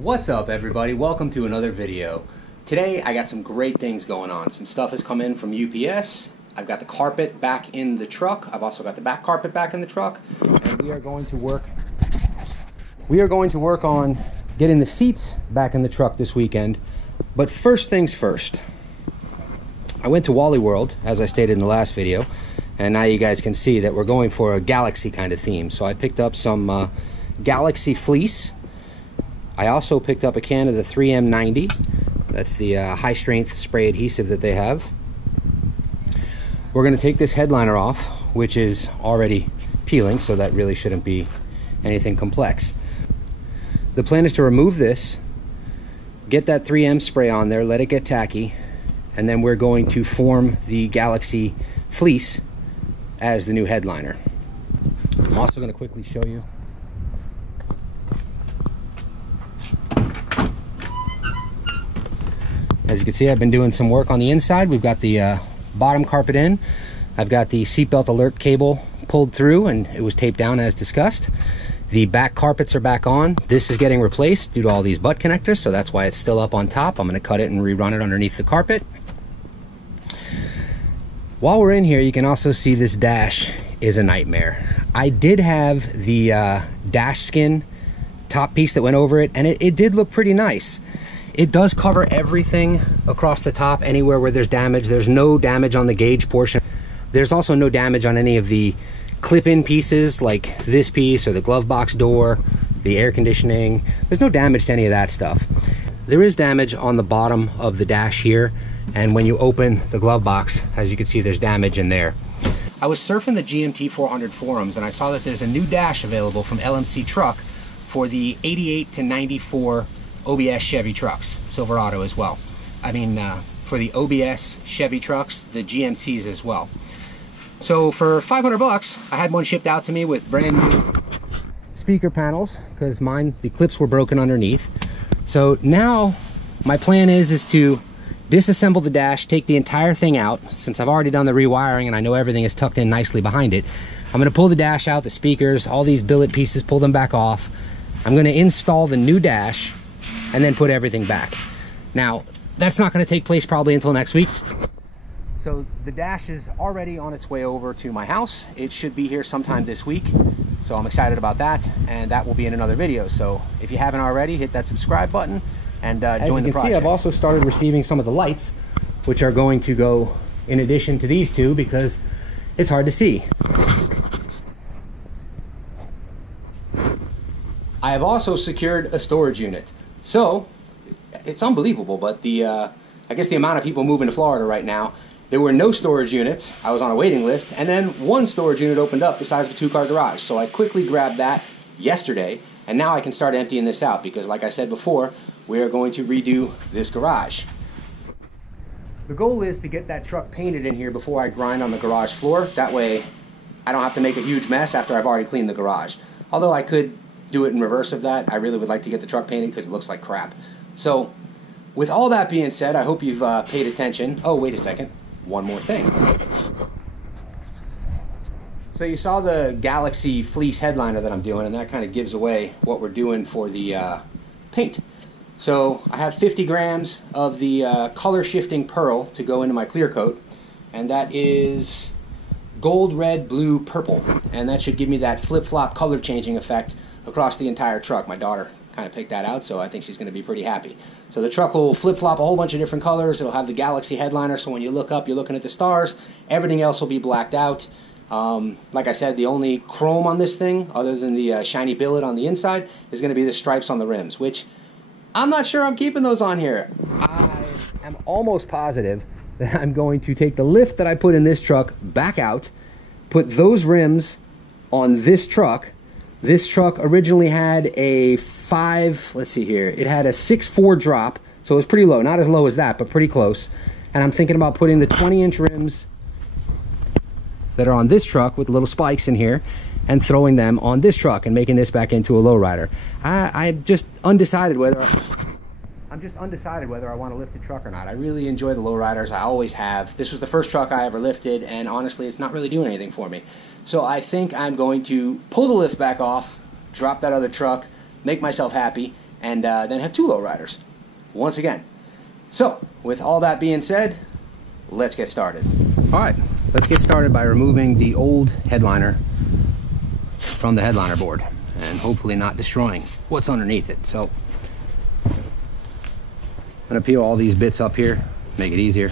What's up, everybody? Welcome to another video. Today I got some great things going on. Some stuff has come in from UPS. I've got the carpet back in the truck. I've also got the back carpet back in the truck, and we are going to work on getting the seats back in the truck this weekend. But first things first, I went to Wally World, as I stated in the last video, and now you guys can see that we're going for a galaxy kind of theme. So I picked up some galaxy fleece. I also picked up a can of the 3M90. That's the high strength spray adhesive that they have. We're going to take this headliner off, which is already peeling, so that really shouldn't be anything complex. The plan is to remove this, get that 3M spray on there, let it get tacky, and then we're going to form the Galaxy fleece as the new headliner. I'm also going to quickly show you. As you can see, I've been doing some work on the inside. We've got the bottom carpet in. I've got the seatbelt alert cable pulled through and it was taped down as discussed. The back carpets are back on. This is getting replaced due to all these butt connectors, so that's why it's still up on top. I'm going to cut it and rerun it underneath the carpet. While we're in here, you can also see this dash is a nightmare. I did have the dash skin top piece that went over it, and it did look pretty nice. It does cover everything across the top, anywhere where there's damage. There's no damage on the gauge portion. There's also no damage on any of the clip-in pieces like this piece or the glove box door, the air conditioning. There's no damage to any of that stuff. There is damage on the bottom of the dash here, and when you open the glove box, as you can see, there's damage in there. I was surfing the GMT 400 forums and I saw that there's a new dash available from LMC Truck for the 88 to 94 OBS Chevy trucks, Silverado as well. I mean, for the OBS Chevy trucks, the GMCs as well. So for 500 bucks, I had one shipped out to me with brand new speaker panels, because mine, the clips were broken underneath. So now my plan is to disassemble the dash, take the entire thing out. Since I've already done the rewiring and I know everything is tucked in nicely behind it, I'm going to pull the dash out, the speakers, all these billet pieces, pull them back off. I'm going to install the new dash and then put everything back. Now, that's not going to take place probably until next week. So the dash is already on its way over to my house. It should be here sometime this week. So I'm excited about that, and that will be in another video. So if you haven't already, hit that subscribe button and join the project. As you can see, I've also started receiving some of the lights, which are going to go in addition to these two because it's hard to see. I have also secured a storage unit. So, it's unbelievable, but I guess the amount of people moving to Florida right now, there were no storage units. I was on a waiting list, and then one storage unit opened up the size of a two-car garage. So I quickly grabbed that yesterday, and now I can start emptying this out because, like I said before, we are going to redo this garage. The goal is to get that truck painted in here before I grind on the garage floor. That way, I don't have to make a huge mess after I've already cleaned the garage. Although I could do it in reverse of that. I really would like to get the truck painted because it looks like crap. So, with all that being said, I hope you've paid attention. Oh, wait a second. One more thing. So you saw the Galaxy fleece headliner that I'm doing, and that kind of gives away what we're doing for the paint. So I have 50 grams of the color shifting pearl to go into my clear coat, and that is gold, red, blue, purple, and that should give me that flip-flop color changing effect across the entire truck. My daughter kind of picked that out, so I think she's going to be pretty happy. So the truck will flip-flop a whole bunch of different colors. It'll have the Galaxy headliner, so when you look up, you're looking at the stars. Everything else will be blacked out. Like I said, the only chrome on this thing, other than the shiny billet on the inside, is going to be the stripes on the rims, which I'm not sure I'm keeping those on here. I am almost positive that I'm going to take the lift that I put in this truck back out, put those rims on this truck. This truck originally had a 6.4 drop, so it was pretty low. Not as low as that, but pretty close. And I'm thinking about putting the 20-inch rims that are on this truck with the little spikes in here and throwing them on this truck and making this back into a lowrider. I'm just undecided whether I want to lift the truck or not. I really enjoy the lowriders. I always have. This was the first truck I ever lifted, and honestly, it's not really doing anything for me. So I think I'm going to pull the lift back off, drop that other truck, make myself happy, and then have 2 lowriders once again. So with all that being said, let's get started. All right, let's get started by removing the old headliner from the headliner board and hopefully not destroying what's underneath it. So I'm going to peel all these bits up here, make it easier.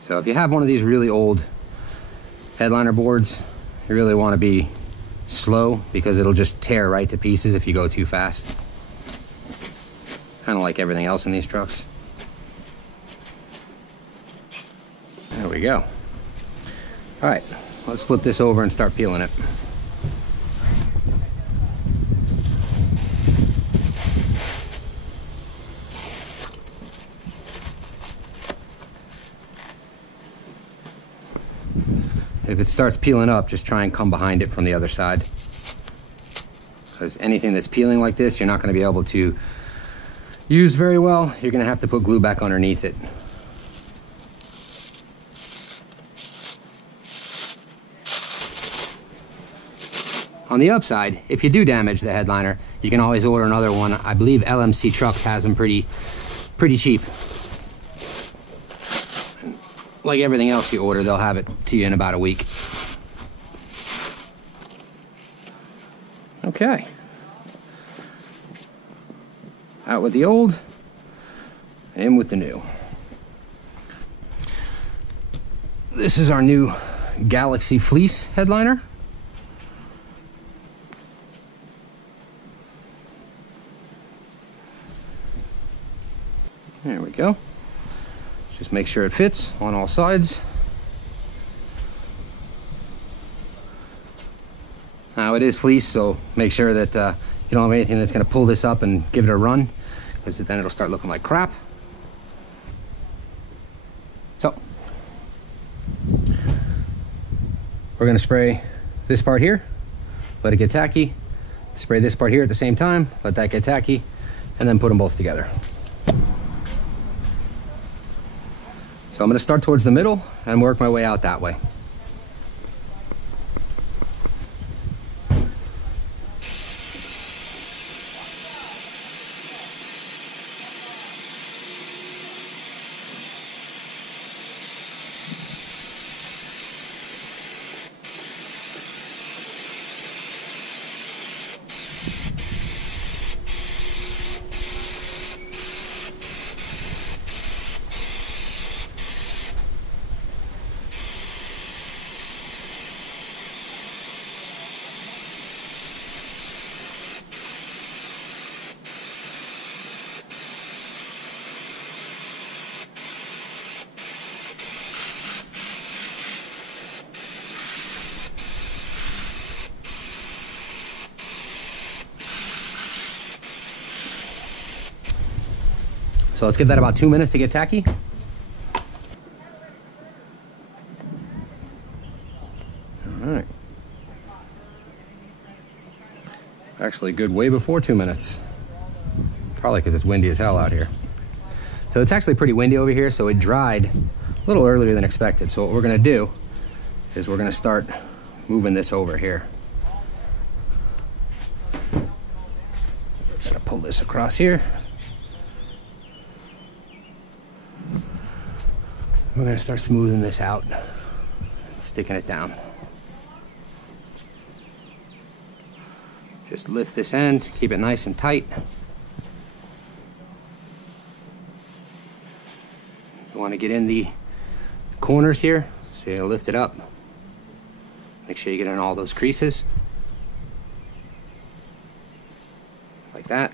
So if you have one of these really old headliner boards, you really want to be slow because it'll just tear right to pieces if you go too fast. Kind of like everything else in these trucks. There we go. All right, let's flip this over and start peeling it. If it starts peeling up, just try and come behind it from the other side. Because anything that's peeling like this, you're not going to be able to use very well. You're going to have to put glue back underneath it. On the upside, if you do damage the headliner, you can always order another one. I believe LMC Trucks has them pretty cheap. Like everything else you order, they'll have it to you in about a week. Okay. Out with the old, in with the new. This is our new Galaxy Fleece headliner. There we go. Just make sure it fits on all sides. Now it is fleece, so make sure that you don't have anything that's going to pull this up and give it a run, because then it'll start looking like crap. So we're going to spray this part here, let it get tacky, spray this part here at the same time, let that get tacky, and then put them both together. So I'm going to start towards the middle and work my way out that way. So let's give that about 2 minutes to get tacky. All right. Actually good way before 2 minutes. Probably because it's windy as hell out here. So it's actually pretty windy over here, so it dried a little earlier than expected. So what we're gonna do is we're gonna start moving this over here. We're gonna pull this across here. We're going to start smoothing this out, sticking it down. Just lift this end, keep it nice and tight. You want to get in the corners here, so you lift it up. Make sure you get in all those creases. Like that.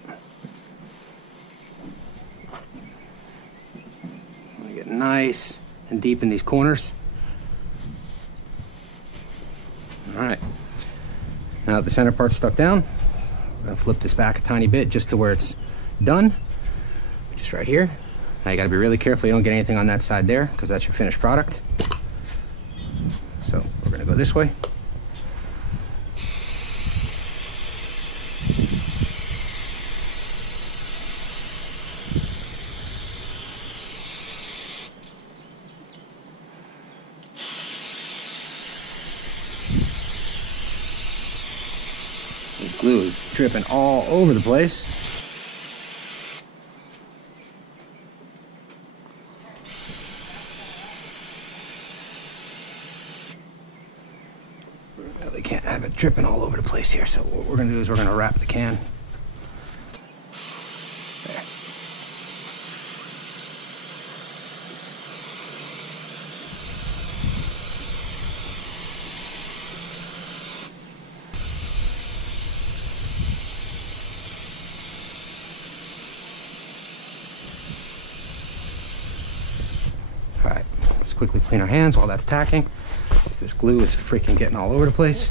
Want to get nice and deep in these corners. All right, now that the center part's stuck down, we're gonna flip this back a tiny bit just to where it's done, just right here. Now you gotta be really careful you don't get anything on that side there, because that's your finished product. So we're gonna go this way. Glue is dripping all over the place. Really can't have it dripping all over the place here, so what we're going to do is we're going to wrap the can. There. All right, let's quickly clean our hands while that's tacking. This glue is freaking getting all over the place.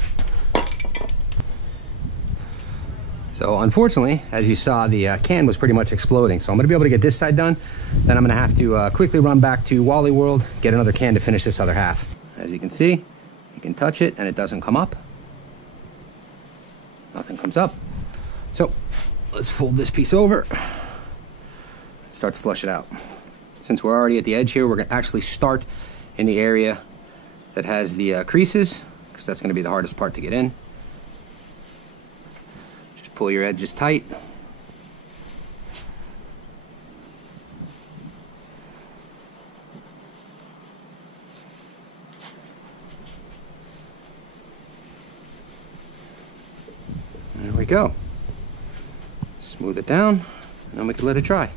So unfortunately, as you saw, the can was pretty much exploding. So I'm gonna be able to get this side done. Then I'm gonna have to quickly run back to Wally World, get another can to finish this other half. As you can see, you can touch it and it doesn't come up. Nothing comes up. So let's fold this piece over and start to flush it out. Since we're already at the edge here, we're gonna actually start in the area that has the creases, because that's going to be the hardest part to get in. Just pull your edges tight. There we go. Smooth it down, and then we can let it dry.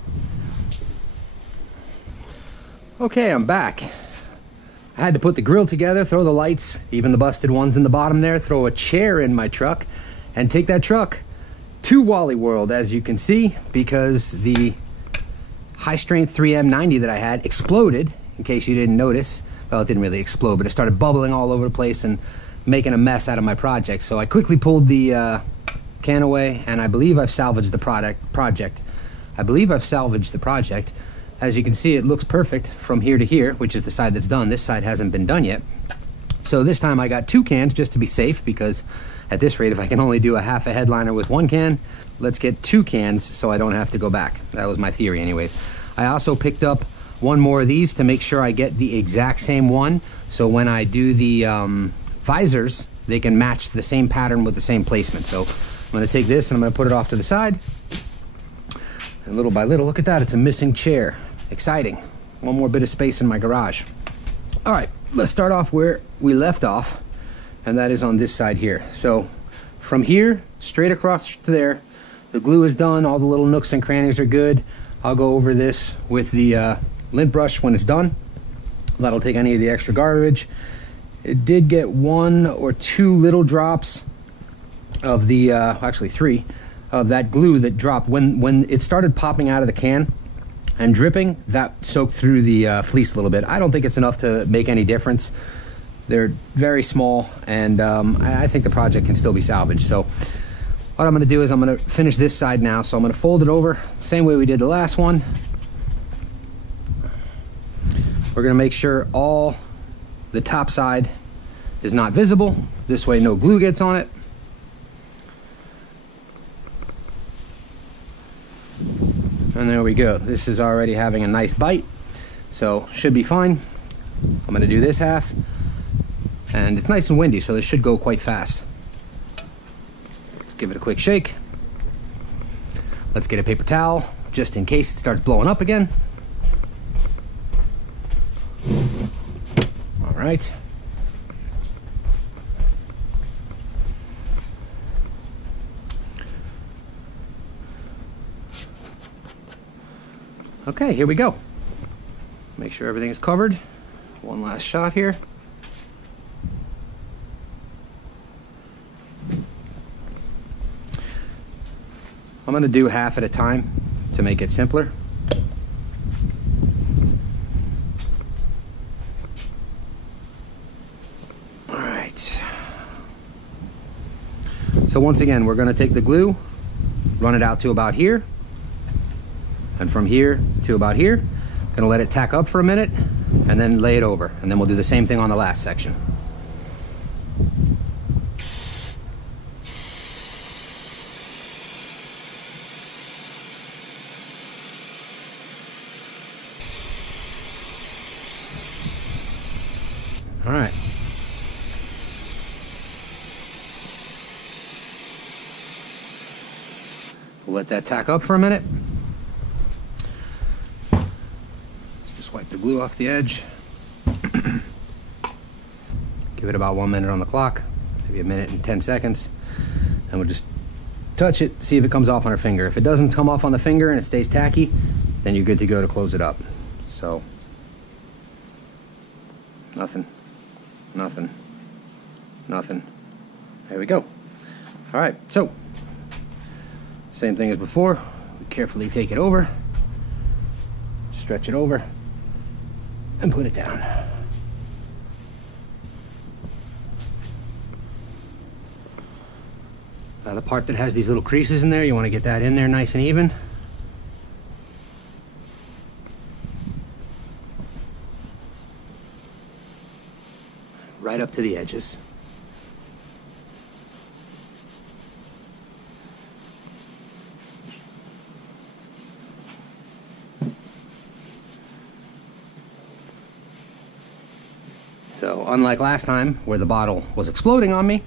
Okay, I'm back. I had to put the grill together, throw the lights, even the busted ones in the bottom there, throw a chair in my truck, and take that truck to Wally World, as you can see, because the high-strength 3M90 that I had exploded, in case you didn't notice. Well, it didn't really explode, but it started bubbling all over the place and making a mess out of my project. So I quickly pulled the can away, and I believe I've salvaged the project. As you can see, it looks perfect from here to here, which is the side that's done. This side hasn't been done yet. So this time I got 2 cans just to be safe, because at this rate, if I can only do a half a headliner with 1 can, let's get 2 cans so I don't have to go back. That was my theory anyways. I also picked up 1 more of these to make sure I get the exact same one. So when I do the visors, they can match the same pattern with the same placement. So I'm gonna take this and I'm gonna put it off to the side. And little by little, look at that, it's a missing chair. Exciting. 1 more bit of space in my garage. All right, let's start off where we left off, and that is on this side here. So from here, straight across to there, the glue is done, all the little nooks and crannies are good. I'll go over this with the lint brush when it's done. That'll take any of the extra garbage. It did get 1 or 2 little drops of the, actually 3, of that glue that dropped. When it started popping out of the can and dripping, that soaked through the fleece a little bit. I don't think it's enough to make any difference. They're very small, and I think the project can still be salvaged. So what I'm gonna do is I'm gonna finish this side now. So I'm gonna fold it over, same way we did the last one. We're gonna make sure all the top side is not visible. This way no glue gets on it. And there we go. This is already having a nice bite, so should be fine. I'm gonna do this half, and it's nice and windy, so this should go quite fast. Let's give it a quick shake. Let's get a paper towel, just in case it starts blowing up again. All right. Okay, here we go. Make sure everything is covered. 1 last shot here. I'm going to do half at a time to make it simpler. All right. So once again, we're going to take the glue, run it out to about here, and from here to about here. Gonna let it tack up for a minute and then lay it over, and then we'll do the same thing on the last section. All right. We'll let that tack up for a minute. Just wipe the glue off the edge. Give it about 1 minute on the clock, maybe a minute and 10 seconds. And we'll just touch it, see if it comes off on our finger. If it doesn't come off on the finger and it stays tacky, then you're good to go to close it up. So, nothing, nothing, nothing. There we go. All right, so same thing as before. We carefully take it over, stretch it over, and put it down. The part that has these little creases in there, you want to get that in there nice and even. Right up to the edges. So unlike last time where the bottle was exploding on me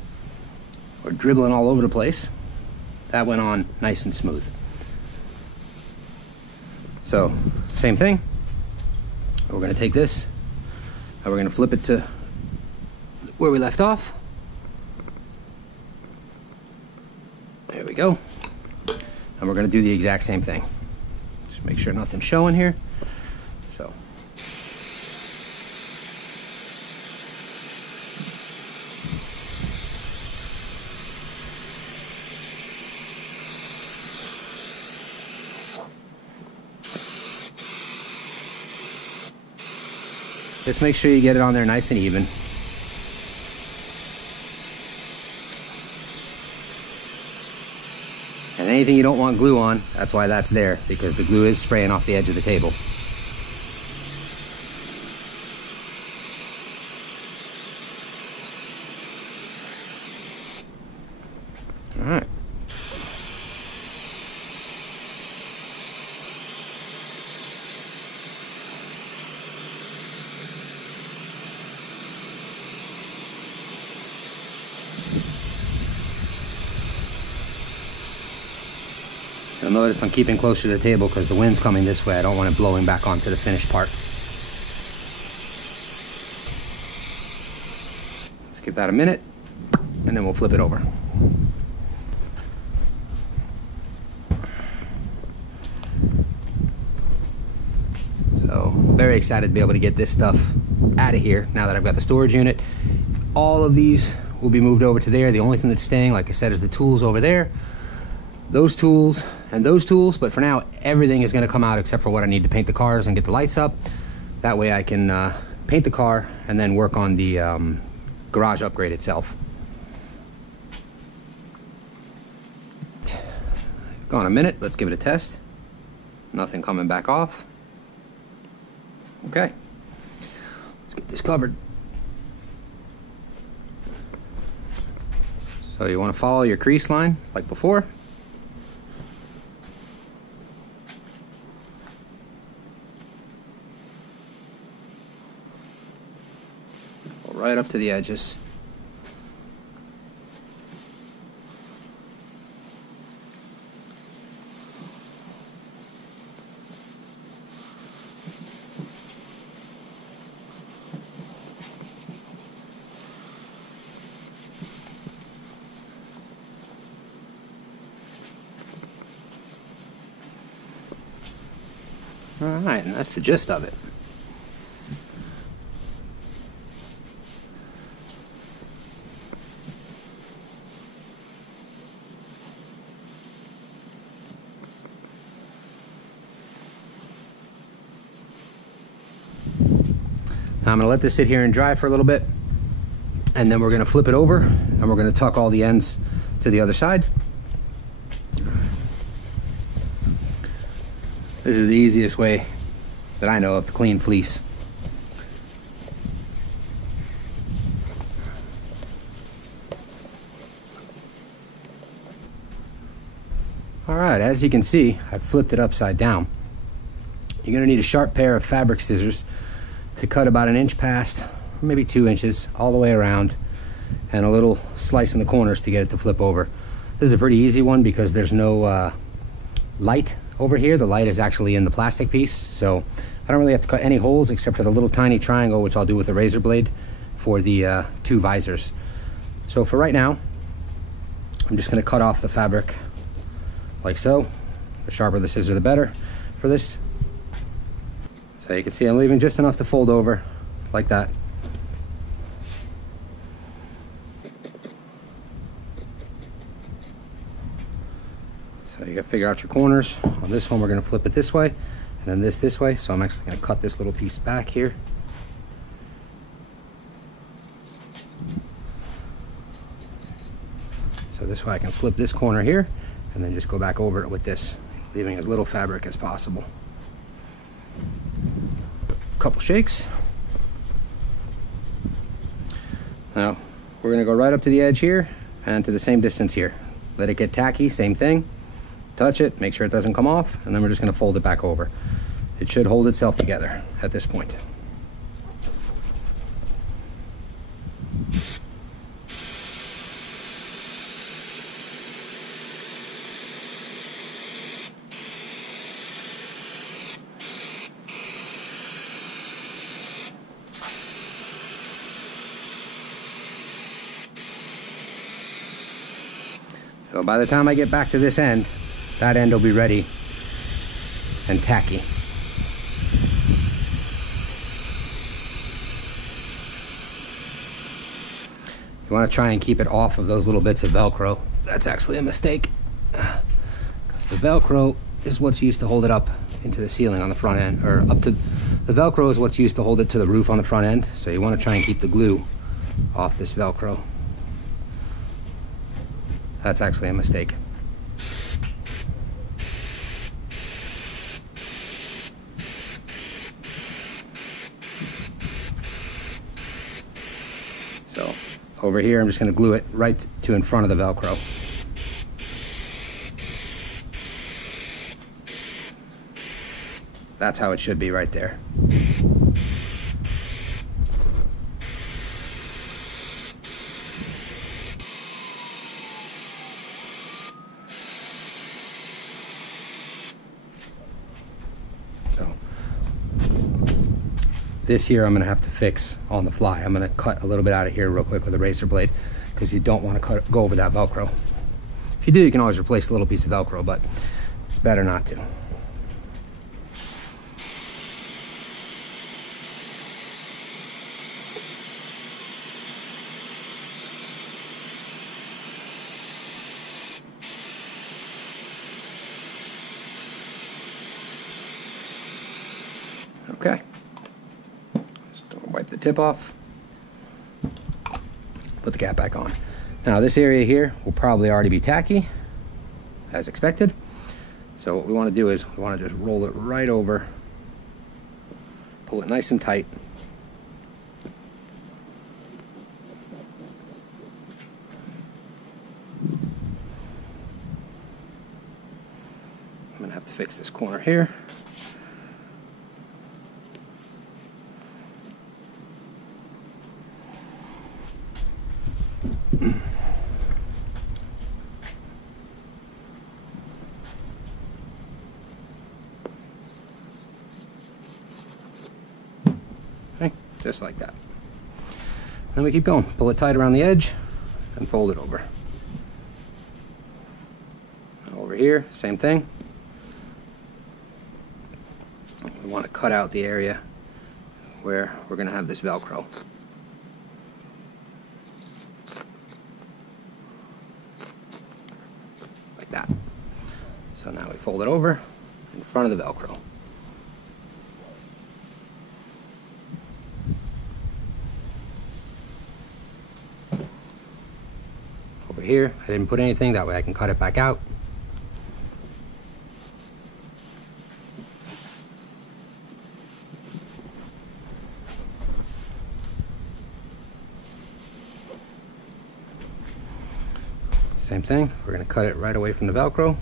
or dribbling all over the place, that went on nice and smooth. So same thing, we're going to take this and we're going to flip it to where we left off. There we go. And we're going to do the exact same thing. Just make sure nothing's showing here. So just make sure you get it on there nice and even. And anything you don't want glue on, that's why that's there, because the glue is spraying off the edge of the table. All right. You'll notice I'm keeping closer to the table because the wind's coming this way. I don't want it blowing back onto the finished part. Let's give that a minute and then we'll flip it over. So very excited to be able to get this stuff out of here now that I've got the storage unit. All of these will be moved over to there. The only thing that's staying, like I said, is the tools over there. Those tools and those tools, but for now everything is going to come out except for what I need to paint the cars and get the lights up. That way I can paint the car and then work on the garage upgrade itself. Gone a minute, let's give it a test. Nothing coming back off. Okay, let's get this covered. So you want to follow your crease line like before. Right up to the edges. All right, and that's the gist of it. Now I'm going to let this sit here and dry for a little bit, and then we're going to flip it over and we're going to tuck all the ends to the other side. This is the easiest way that I know of to clean fleece. Alright, as you can see, I've flipped it upside down. You're going to need a sharp pair of fabric scissors to cut about 1 inch past, or maybe 2 inches, all the way around, and a little slice in the corners to get it to flip over. This is a pretty easy one because there's no light over here. The light is actually in the plastic piece, so I don't really have to cut any holes except for the little tiny triangle, which I'll do with a razor blade for the 2 visors. So for right now, I'm just going to cut off the fabric like so. The sharper the scissor, the better for this. So you can see I'm leaving just enough to fold over, like that. So you got to figure out your corners. On this one, we're going to flip it this way, and then this way. So I'm actually going to cut this little piece back here. So this way I can flip this corner here, and then just go back over it with this, leaving as little fabric as possible. A couple shakes. Now we're going to go right up to the edge here and to the same distance here. Let it get tacky, same thing. Touch it, make sure it doesn't come off, and then we're just going to fold it back over. It should hold itself together at this point. So by the time I get back to this end, that end will be ready and tacky. You want to try and keep it off of those little bits of Velcro. That's actually a mistake, because the Velcro is what's used to hold it up into the ceiling on the front end, or up to the Velcro is what's used to hold it to the roof on the front end. So you want to try and keep the glue off this Velcro. That's actually a mistake. So over here, I'm just going to glue it right to in front of the Velcro. That's how it should be right there. This here I'm going to have to fix on the fly. I'm going to cut a little bit out of here real quick with a razor blade, because you don't want to go over that Velcro. If you do, you can always replace a little piece of Velcro, but it's better not to. Okay. Wipe the tip off, put the cap back on. Now this area here will probably already be tacky, as expected. So what we want to do is we want to just roll it right over, pull it nice and tight. I'm going to have to fix this corner here. Okay, just like that. Then we keep going. Pull it tight around the edge and fold it over. Over here, same thing. We want to cut out the area where we're going to have this Velcro. Like that. So now we fold it over in front of the Velcro. Over here, I didn't put anything, that way I can cut it back out. Same thing, we're going to cut it right away from the Velcro.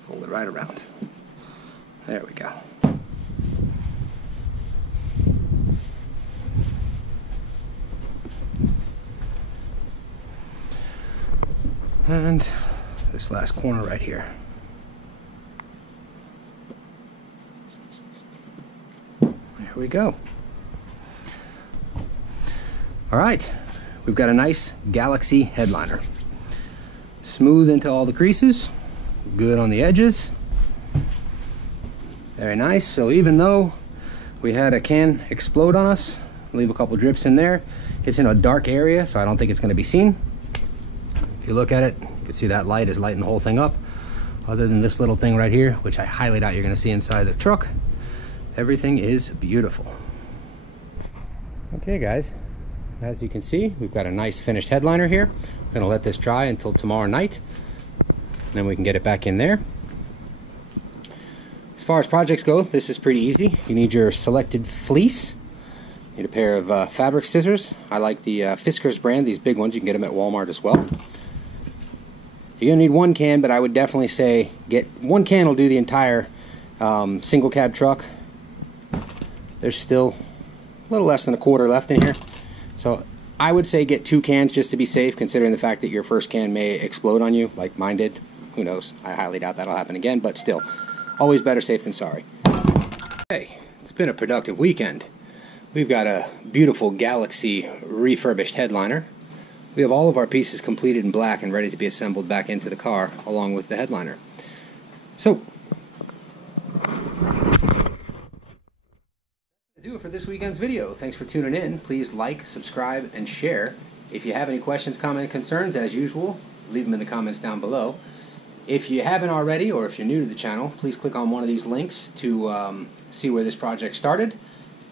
Fold it right around. There we go. And this last corner right here. There we go. All right, we've got a nice Galaxy headliner. Smooth into all the creases, good on the edges. Very nice. So even though we had a can explode on us, leave a couple drips in there, it's in a dark area, so I don't think it's going to be seen. If you look at it, you can see that light is lighting the whole thing up. Other than this little thing right here, which I highly doubt you're going to see inside the truck, everything is beautiful. Okay guys, as you can see, we've got a nice finished headliner here. I'm going to let this dry until tomorrow night, and then we can get it back in there. As far as projects go, this is pretty easy. You need your selected fleece. You need a pair of fabric scissors. I like the Fiskars brand, these big ones. You can get them at Walmart as well. You're going to need one can, but I would definitely say get one can will do the entire single cab truck. There's still a little less than a quarter left in here. So I would say get 2 cans just to be safe, considering the fact that your first can may explode on you like mine did. Who knows? I highly doubt that'll happen again, but still, always better safe than sorry. Hey, it's been a productive weekend. We've got a beautiful Galaxy refurbished headliner. We have all of our pieces completed in black and ready to be assembled back into the car along with the headliner. So, that's do it for this weekend's video. Thanks for tuning in. Please like, subscribe, and share. If you have any questions, comments, concerns, as usual, leave them in the comments down below. If you haven't already, or if you're new to the channel, please click on one of these links to see where this project started.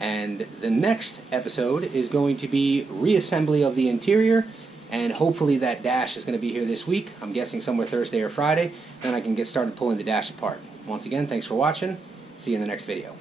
And the next episode is going to be reassembly of the interior, and hopefully that dash is going to be here this week. I'm guessing somewhere Thursday or Friday. Then I can get started pulling the dash apart. Once again, thanks for watching. See you in the next video.